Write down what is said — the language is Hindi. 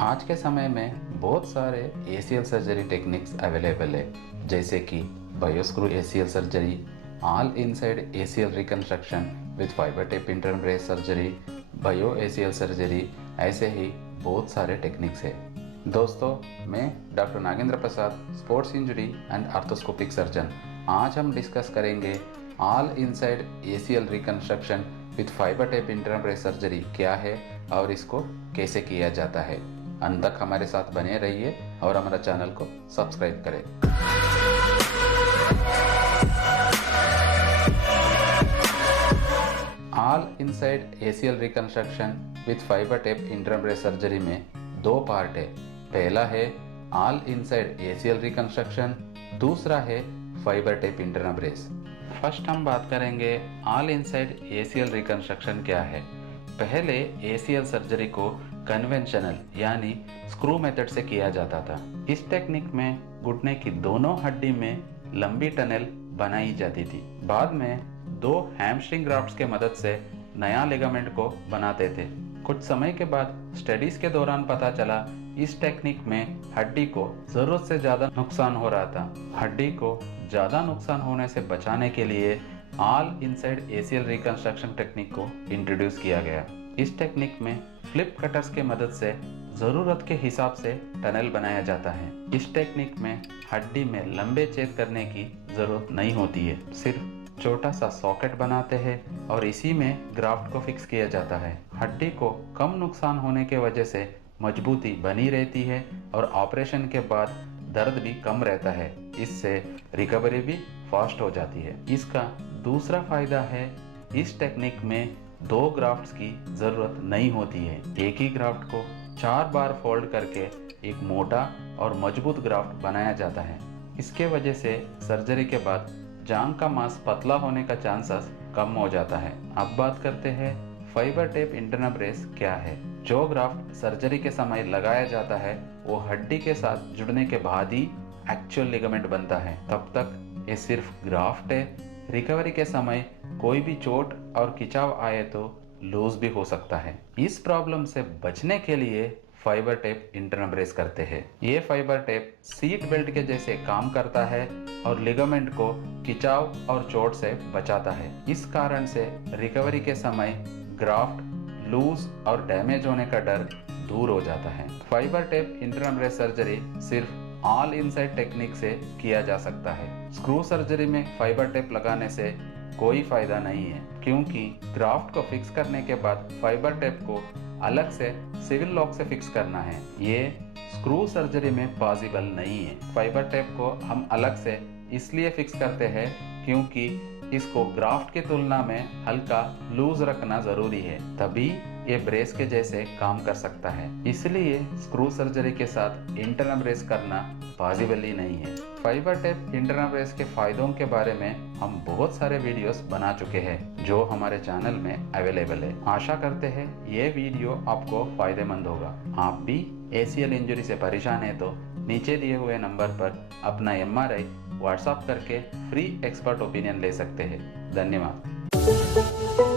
आज के समय में बहुत सारे ACL सर्जरी टेक्निक्स अवेलेबल है, जैसे कि बायोस्क्रू ACL surgery, all inside ACL reconstruction with fibre tape internal brace surgery, bio ACL surgery. ऐसे ही बहुत सारे टेक्निक्स है। दोस्तों, मैं doctor Nagendra Prasad, sports injury and arthroscopic surgeon. आज हम डिस्कस करेंगे all inside ACL reconstruction with fibre tape internal brace surgery क्या है और इसको कैसे किया जाता है। अंत तक हमारे साथ बने रहिए और हमारा चैनल को सब्सक्राइब करें। All inside ACL reconstruction with fibre tape internal brace surgery में दो पार्ट है। पहला है ऑल इनसाइड ACL रिकंस्ट्रक्शन, दूसरा है fibre tape internal brace. First हम बात करेंगे ऑल इनसाइड ACL रिकंस्ट्रक्शन क्या है। पहले ACL सर्जरी को कन्वेंशनल यानी स्क्रू मेथड से किया जाता था। इस टेक्निक में घुटने की दोनों हड्डी में लंबी टनल बनाई जाती थी। बाद में दो हैमस्ट्रिंग ग्राफ्ट्स के मदद से नया लिगामेंट को बनाते थे। कुछ समय के बाद स्टडीज के दौरान पता चला इस टेक्निक में हड्डी को जरूरत से ज्यादा नुकसान हो रहा था। हड्डी को ज्यादा नुकसान होने से बचाने के लिए all inside ACL reconstruction technique को इंट्रोड्यूस किया गया। इस टेक्निक में फ्लिप कटर्स के मदद से जरूरत के हिसाब से टनल बनाया जाता है। इस टेक्निक में हड्डी में लंबे छेद करने की जरूरत नहीं होती है, सिर्फ छोटा सा सॉकेट बनाते हैं और इसी में ग्राफ्ट को फिक्स किया जाता है। हड्डी को कम नुकसान होने के वजह से मजबूती बनी रहती है और ऑपरेशन के बाद दर्द भी कम रहता है। इससे रिकवरी भी फास्ट हो जाती है। इसका दूसरा फायदा है इस टेक्निक में दो ग्राफ्ट्स की जरूरत नहीं होती है। एक ही ग्राफ्ट को 4 बार फोल्ड करके एक मोटा और मजबूत ग्राफ्ट बनाया जाता है। इसके वजह से सर्जरी के बाद जांघ का मांस पतला होने का चांसेस कम हो जाता है। अब बात करते हैं फाइबर टेप इंटरनल ब्रेस क्या है। जो ग्राफ्ट सर्जरी के समय लगाया जाता है वो हड्डी के साथ जुड़ने के बाद ही एक्चुअल लिगामेंट बनता है। तब तक ये सिर्फ ग्राफ्ट है। रिकवरी के समय कोई भी चोट और खिंचाव आए तो लूज भी हो सकता है। इस प्रॉब्लम से बचने के लिए फाइबर टेप इंटरनल ब्रेस करते हैं। ये फाइबर टेप सीट बेल्ट के जैसे काम करता है और लिगामेंट को खिंचाव और चोट से बचाता है। इस कारण से रिकवरी के समय ग्राफ्ट लूज और डैमेज होने का डर दूर हो जाता है। Fibre tape internal brace surgery सिर्फ ऑल इनसाइड टेक्निक से किया जा सकता है। स्क्रू सर्जरी में फाइबर टेप लगाने से कोई फायदा नहीं है, क्योंकि ग्राफ्ट को फिक्स करने के बाद फाइबर टेप को अलग से सिविल लॉक से फिक्स करना है। ये स्क्रू सर्जरी में पॉसिबल नहीं है। फाइबर टेप को हम अलग से इसलिए फिक्स करते हैं क्योंकि इसको ग्राफ्ट की तुलना में हल्का लूज रखना जरूरी है, तभी ये ब्रेस के जैसे काम कर सकता है। इसलिए स्क्रू सर्जरी के साथ इंटरनल ब्रेस करना पॉसिबल ही नहीं है। फाइबर टेप इंटरनल ब्रेस के फायदों के बारे में हम बहुत सारे वीडियोस बना चुके हैं जो हमारे चैनल में अवेलेबल है। आशा करते हैं ये वीडियो आपको फायदेमंद होगा। आप भी ACL इंजरी से परेशान है तो नीचे दिए हुए नंबर पर अपना MRI व्हाट्सएप करके फ्री एक्सपर्ट ओपिनियन ले सकते हैं। धन्यवाद।